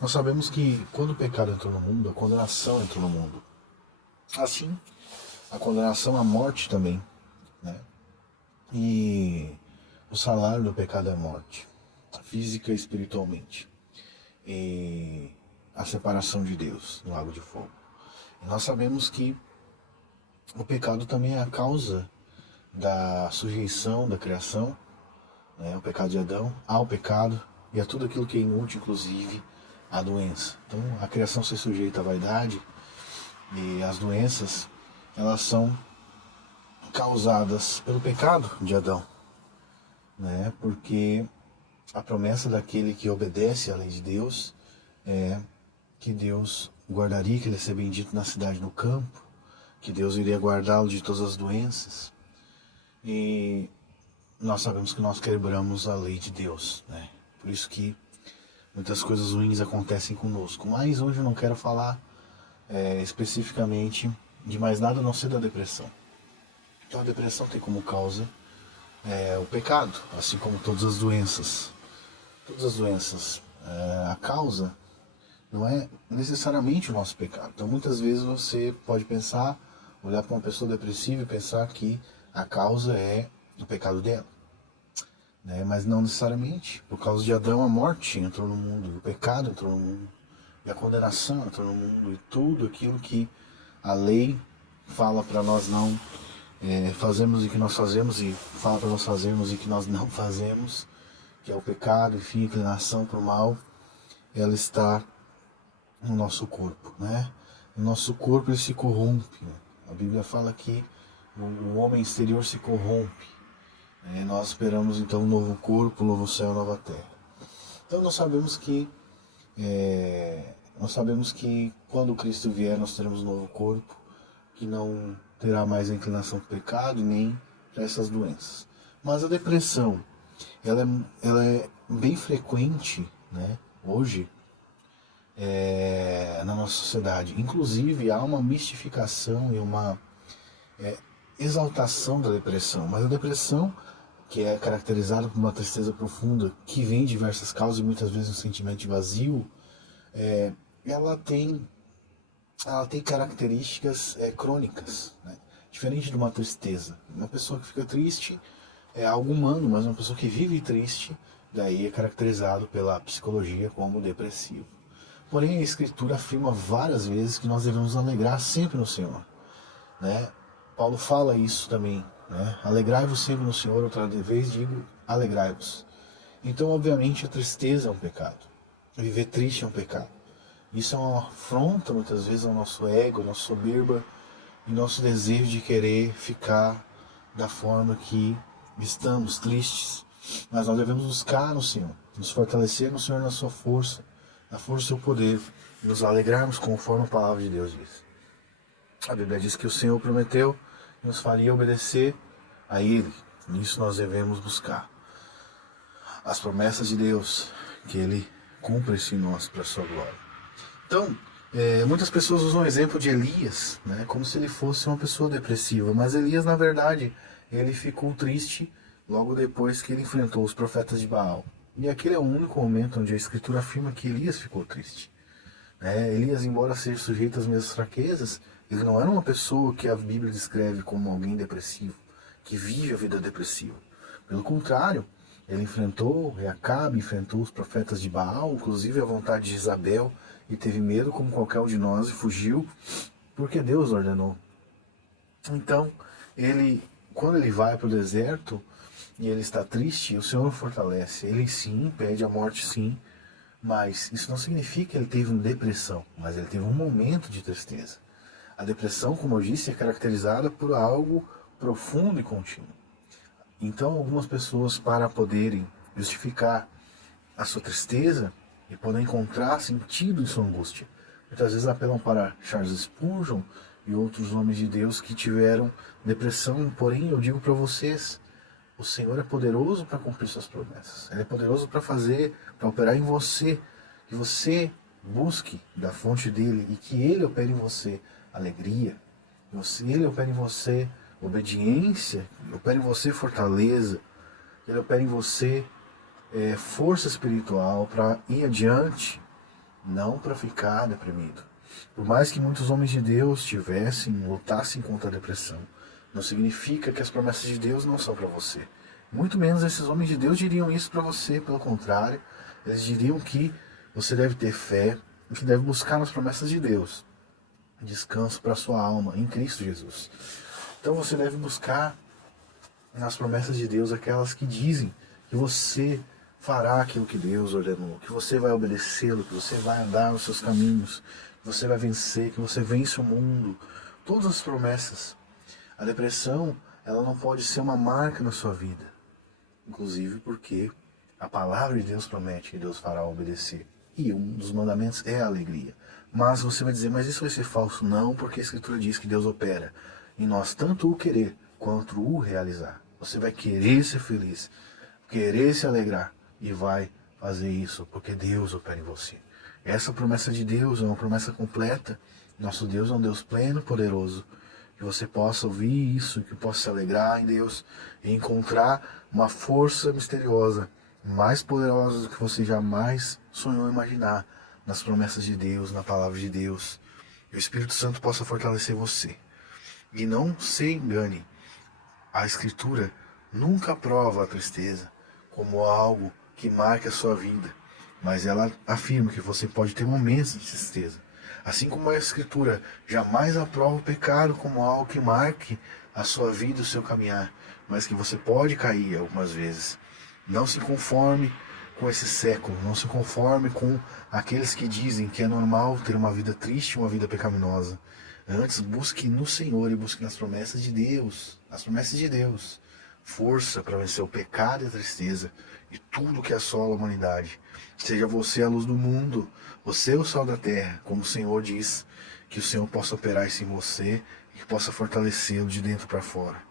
Nós sabemos que quando o pecado entrou no mundo, a condenação entrou no mundo. Assim, a condenação à morte também, né? E o salário do pecado é a morte, física e espiritualmente. E a separação de Deus no lago de fogo. E nós sabemos que o pecado também é a causa da sujeição da criação, né? O pecado de Adão ao pecado e a tudo aquilo que é inútil, inclusive a doença. Então, a criação se sujeita à vaidade e as doenças, elas são causadas pelo pecado de Adão, né? Porque a promessa daquele que obedece à lei de Deus é que Deus guardaria, que ele ia ser bendito na cidade, no campo, que Deus iria guardá-lo de todas as doenças. E nós sabemos que nós quebramos a lei de Deus, né? Por isso que muitas coisas ruins acontecem conosco. Mas hoje eu não quero falar especificamente de mais nada a não ser da depressão. Então a depressão tem como causa o pecado, assim como todas as doenças. Todas as doenças, a causa não é necessariamente o nosso pecado. Então muitas vezes você pode pensar, olhar para uma pessoa depressiva e pensar que a causa é o pecado dela, né? Mas não necessariamente. Por causa de Adão, a morte entrou no mundo, o pecado entrou no mundo, e a condenação entrou no mundo, e tudo aquilo que a lei fala para nós não fazemos e que nós fazemos, e fala para nós fazermos e que nós não fazemos, que é o pecado, enfim, a inclinação para o mal, ela está no nosso corpo, né? O nosso corpo ele se corrompe. A Bíblia fala que o homem exterior se corrompe. Nós esperamos então um novo corpo, um novo céu, uma nova terra. Então nós sabemos que quando Cristo vier nós teremos um novo corpo que não terá mais a inclinação para o pecado nem para essas doenças. Mas a depressão, ela é bem frequente, né, hoje, na nossa sociedade. Inclusive há uma mistificação e uma exaltação da depressão. Mas a depressão, que é caracterizada por uma tristeza profunda, que vem de diversas causas e muitas vezes um sentimento de vazio, ela tem características crônicas, né? Diferente de uma tristeza. Uma pessoa que fica triste é algo humano, mas uma pessoa que vive triste, daí é caracterizado pela psicologia como depressivo. Porém, a Escritura afirma várias vezes que nós devemos alegrar sempre no Senhor, né? Paulo fala isso também, né? Alegrai-vos sempre no Senhor, outra vez digo, alegrai-vos. Então, obviamente, a tristeza é um pecado. Viver triste é um pecado. Isso é uma afronta, muitas vezes, ao nosso ego, à nossa soberba e nosso desejo de querer ficar da forma que estamos, tristes. Mas nós devemos buscar no Senhor, nos fortalecer no Senhor na sua força, na força do seu poder, e nos alegrarmos conforme a palavra de Deus diz. A Bíblia diz que o Senhor prometeu e nos faria obedecer a Ele. Nisso nós devemos buscar as promessas de Deus, que Ele cumpra-se em nós para a sua glória. Então, muitas pessoas usam o exemplo de Elias, né, como se ele fosse uma pessoa depressiva. Mas Elias, na verdade, ele ficou triste logo depois que ele enfrentou os profetas de Baal. E aquele é o único momento onde a Escritura afirma que Elias ficou triste. Elias, embora seja sujeito às mesmas fraquezas, ele não era uma pessoa que a Bíblia descreve como alguém depressivo, que vive a vida depressiva. Pelo contrário, ele enfrentou Acabe, enfrentou os profetas de Baal, inclusive a vontade de Jezabel, e teve medo como qualquer um de nós e fugiu, porque Deus ordenou. Então, quando ele vai para o deserto e ele está triste, o Senhor o fortalece. Ele sim, pede a morte sim, mas isso não significa que ele teve uma depressão, mas ele teve um momento de tristeza. A depressão, como eu disse, é caracterizada por algo profundo e contínuo. Então, algumas pessoas, para poderem justificar a sua tristeza e poder encontrar sentido em sua angústia, muitas vezes apelam para Charles Spurgeon e outros homens de Deus que tiveram depressão. Porém, eu digo para vocês, o Senhor é poderoso para cumprir suas promessas. Ele é poderoso para operar em você, que você busque da fonte dele e que ele opere em você alegria, ele opere em você obediência, opere em você fortaleza, ele opere em você força espiritual para ir adiante não para ficar deprimido. Por mais que muitos homens de Deus lutassem contra a depressão, não significa que as promessas de Deus não são para você. Muito menos esses homens de Deus diriam isso para você, pelo contrário, eles diriam que você deve ter fé e que deve buscar nas promessas de Deus descanso para sua alma em Cristo Jesus. Então você deve buscar nas promessas de Deus aquelas que dizem que você fará aquilo que Deus ordenou, que você vai obedecê-lo, que você vai andar nos seus caminhos, que você vai vencer, que você vence o mundo. Todas as promessas. A depressão, ela não pode ser uma marca na sua vida. Inclusive porque a palavra de Deus promete que Deus fará obedecer. E um dos mandamentos é a alegria. Mas você vai dizer, mas isso vai ser falso? Não, porque a Escritura diz que Deus opera em nós tanto o querer quanto o realizar. Você vai querer ser feliz, querer se alegrar e vai fazer isso porque Deus opera em você. Essa promessa de Deus é uma promessa completa. Nosso Deus é um Deus pleno, poderoso. Que você possa ouvir isso, que possa se alegrar em Deus e encontrar uma força misteriosa, mais poderosa do que você jamais sonhou imaginar, nas promessas de Deus, na palavra de Deus. Que o Espírito Santo possa fortalecer você. E não se engane, a Escritura nunca prova a tristeza como algo que marque a sua vida, mas ela afirma que você pode ter momentos de tristeza. Assim como a Escritura jamais aprova o pecado como algo que marque a sua vida e o seu caminhar, mas que você pode cair algumas vezes. Não se conforme com esse século, não se conforme com aqueles que dizem que é normal ter uma vida triste, uma vida pecaminosa. Antes, busque no Senhor e busque nas promessas de Deus, as promessas de Deus, força para vencer o pecado e a tristeza e tudo que assola a humanidade. Seja você a luz do mundo, você o sal da terra, como o Senhor diz, que o Senhor possa operar isso em você e que possa fortalecê-lo de dentro para fora.